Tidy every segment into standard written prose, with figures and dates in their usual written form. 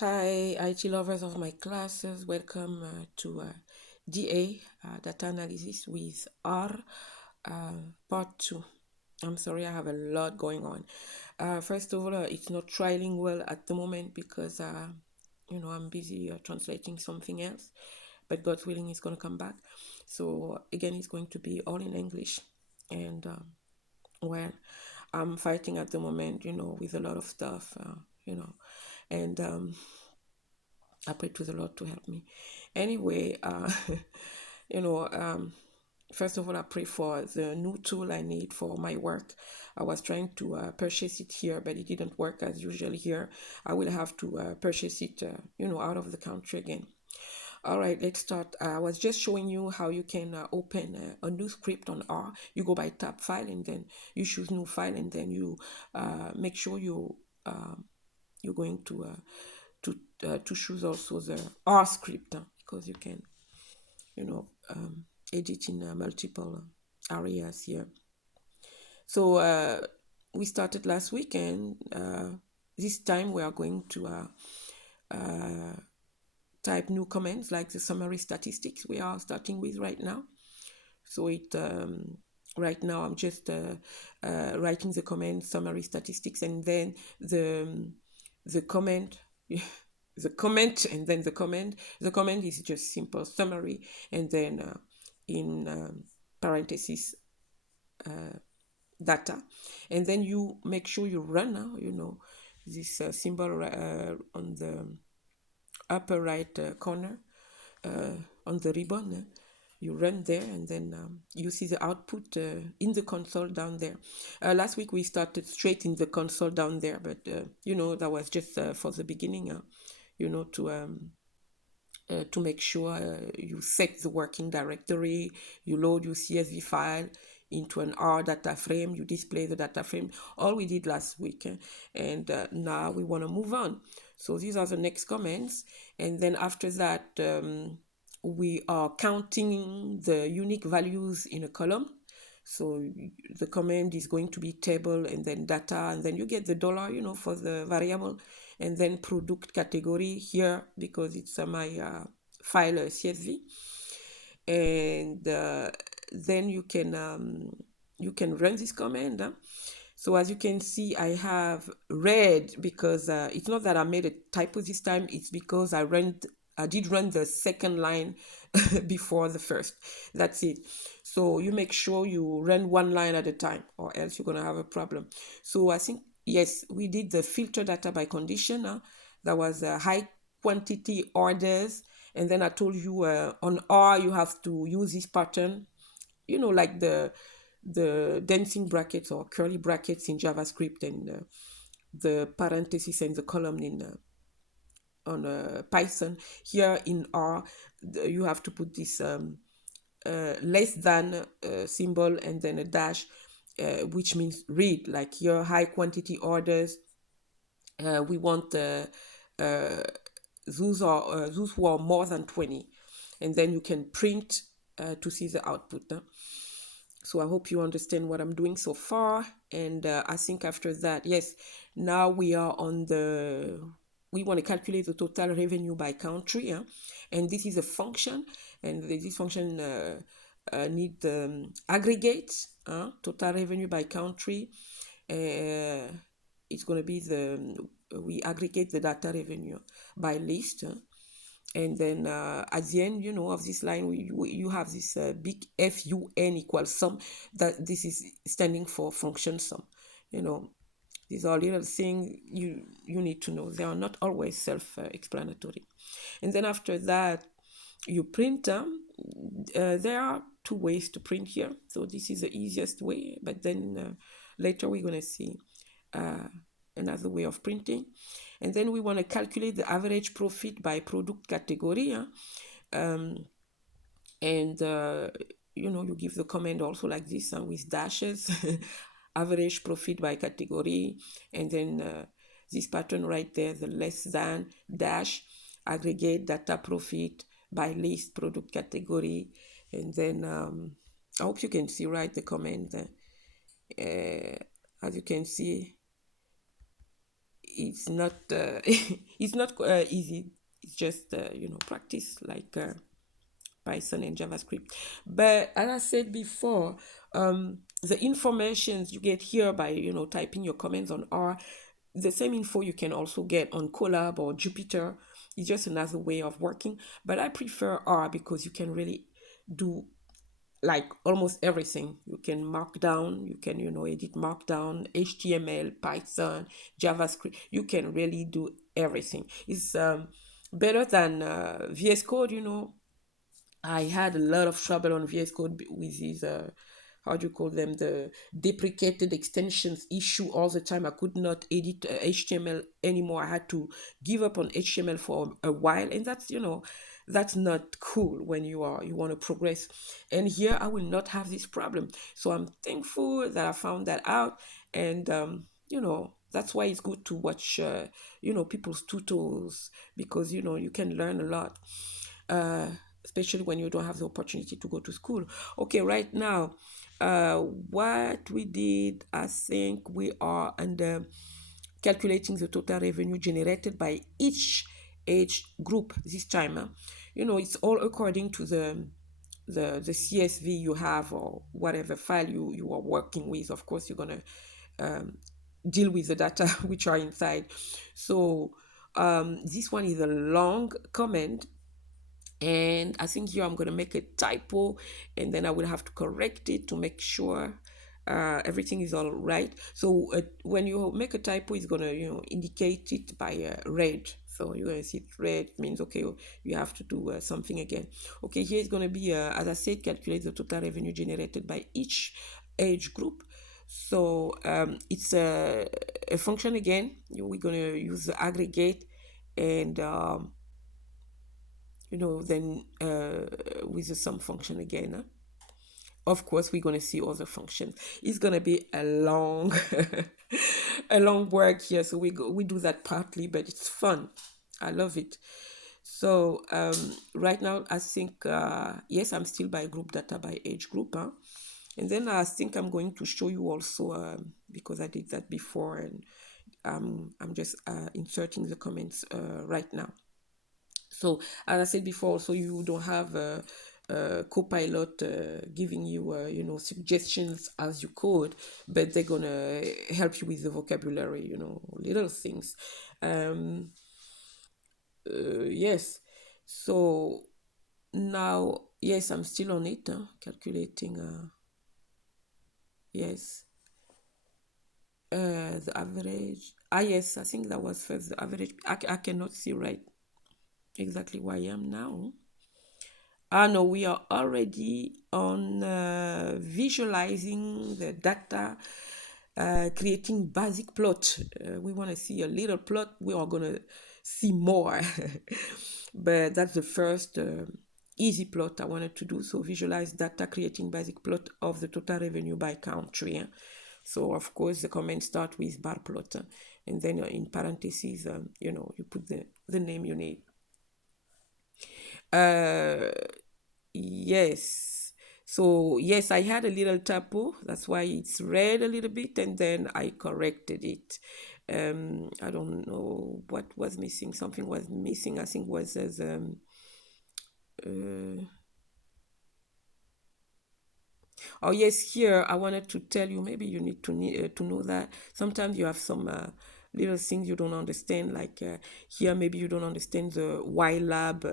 Hi, IT lovers of my classes. Welcome to DA, Data Analysis with R, Part 2. I'm sorry, I have a lot going on. First of all, it's not trialing well at the moment because, I'm busy translating something else. But God's willing, it's going to come back. So, again, it's going to be all in English. And, well, I'm fighting at the moment, with a lot of stuff, and I pray to the Lord to help me. Anyway, you know, um, first of all, I pray for the new tool I need for my work. I was trying to purchase it here, but it didn't work as usual here. I will have to purchase it, out of the country again. All right, let's start. I was just showing you how you can open a new script on R. You go by tab file and then you choose new file and then you make sure you're going to choose also the R script because you can edit in multiple areas here. So we started last week, and this time we are going to type new comments like the summary statistics we are starting with right now. So right now I'm just writing the comment summary statistics, and then the comment the comment and then the comment. The comment is just simple summary, and then in parentheses data, and then you make sure you run this symbol on the upper right corner on the ribbon. You run there, and then you see the output in the console down there. Last week we started straight in the console down there, but that was just for the beginning, to make sure you set the working directory, you load your CSV file into an R data frame, you display the data frame. All we did last week, and now we want to move on. So these are the next comments, and then after that, we are counting the unique values in a column. So the command is going to be table and then data, and then you get the dollar, for the variable, and then product category here because it's my file CSV, and then you can run this command. So as you can see, I have red because it's not that I made a typo this time. It's because I did run the second line before the first. That's it. So you make sure you run one line at a time, or else you're going to have a problem. So I think, yes, we did the filter data by condition. That was high quantity orders. And then I told you on R, you have to use this pattern, like the dancing brackets or curly brackets in JavaScript, and the parentheses and the column in on Python. Here in R, you have to put this less than symbol and then a dash, which means read. Like here, high quantity orders. We want those who are more than 20, and then you can print to see the output. So I hope you understand what I'm doing so far. And I think after that, yes, now we want to calculate the total revenue by country. And this is a function, and this function need aggregate total revenue by country. It's going to be we aggregate the data revenue by list. And then at the end, of this line, you have this big FUN equals sum. That this is standing for function sum. These are little things you need to know. They are not always self-explanatory. And then after that, you print. There are two ways to print here. So this is the easiest way, but then later we're going to see another way of printing. And then we want to calculate the average profit by product category. And you give the command also like this with dashes, average profit by category, and then this pattern right there, the less than dash, aggregate data profit by list product category. And then I hope you can see right the command. As you can see, it's not it's not easy. It's just practice like Python and JavaScript. But as I said before, the informations you get here by typing your comments on R, the same info you can also get on Colab or Jupyter. It's just another way of working. But I prefer R because you can really do like almost everything. You can markdown, you can edit markdown, HTML, Python, JavaScript. You can really do everything. It's better than VS Code. I had a lot of trouble on VS Code with these, how do you call them, the deprecated extensions issue all the time. I could not edit HTML anymore. I had to give up on HTML for a while, and that's not cool when you want to progress. And here I will not have this problem. So I'm thankful that I found that out, and that's why it's good to watch people's tutors, because you can learn a lot. Especially when you don't have the opportunity to go to school. Okay, right now, what we did, I think we are under calculating the total revenue generated by each age group this time. It's all according to the CSV you have, or whatever file you are working with. Of course, you're going to deal with the data which are inside. So this one is a long comment, and I think here I'm going to make a typo, and then I will have to correct it to make sure everything is all right. So when you make a typo, it's going to indicate it by red. So you're going to see it red, means okay, you have to do something again. Okay, here is going to be, as I said, calculate the total revenue generated by each age group. So it's a function again. We're going to use the aggregate, and then with the sum function again. Of course, we're going to see other functions. It's going to be a long a long work here, so we do that partly, but it's fun. I love it. So right now, I think yes, I'm still by group data by age group, and then I think I'm going to show you also, because I did that before, and I'm just inserting the comments right now. So as I said before, also you don't have a Copilot giving you suggestions as you code, but they're gonna help you with the vocabulary, little things. Yes. So now, yes, I'm still on it, calculating. Yes. The average. Yes, I think that was first the average. I cannot see right exactly where I am now. No, we are already on visualizing the data, creating basic plot. We want to see a little plot. We are going to see more. But that's the first easy plot I wanted to do. So visualize data, creating basic plot of the total revenue by country. So of course the comments start with bar plot, and then in parentheses, you put the name you need. Yes. So yes, I had a little typo. That's why it's red a little bit, and then I corrected it. I don't know what was missing. Something was missing. I think was as oh yes, here I wanted to tell you. Maybe you need to know that sometimes you have some little things you don't understand. Like here, maybe you don't understand the Y lab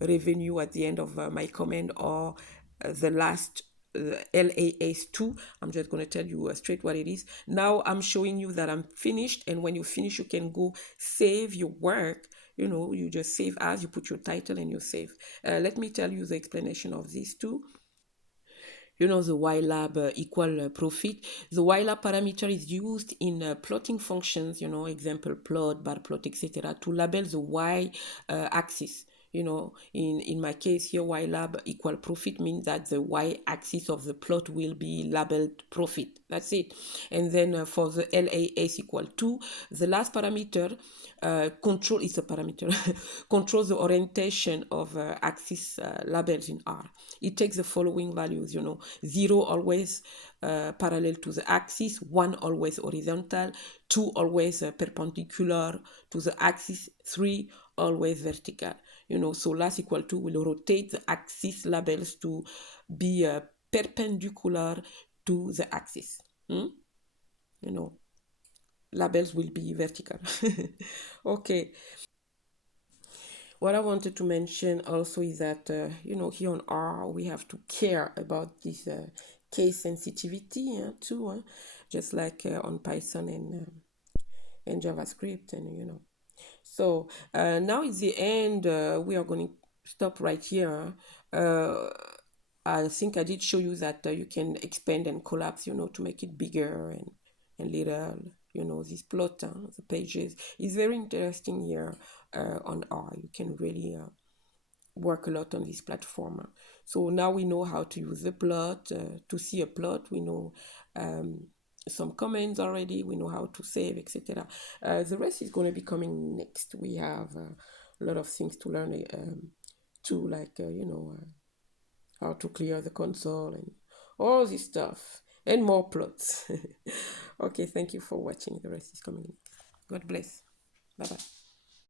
revenue at the end of my comment, or the last LAS2. I'm just going to tell you straight what it is. Now I'm showing you that I'm finished, and when you finish, you can go save your work. You just save as, you put your title and you save. Let me tell you the explanation of these two. The Y-lab equal profit. The Y-lab parameter is used in plotting functions, example plot, bar plot, etc., to label the Y axis. In my case here, Y-lab equal profit means that the Y axis of the plot will be labeled profit. That's it. And then for the LAS equal 2, the last parameter control is a parameter controls the orientation of axis labels in R. It takes the following values. 0 always parallel to the axis, 1 always horizontal, 2 always perpendicular to the axis, 3 always vertical. So last equal to will rotate the axis labels to be perpendicular to the axis. Labels will be vertical. Okay. What I wanted to mention also is that, here on R, we have to care about this case sensitivity too, just like on Python and JavaScript, and. So now it's the end. We are going to stop right here. I think I did show you that you can expand and collapse, to make it bigger and little, this plot, the pages. It's very interesting here on R. You can really work a lot on this platform. So now we know how to use the plot. To see a plot, we know some commands already. We know how to save, etc. The rest is going to be coming next. We have a lot of things to learn too, like, how to clear the console and all this stuff and more plots. Okay, thank you for watching. The rest is coming next. God bless. Bye-bye.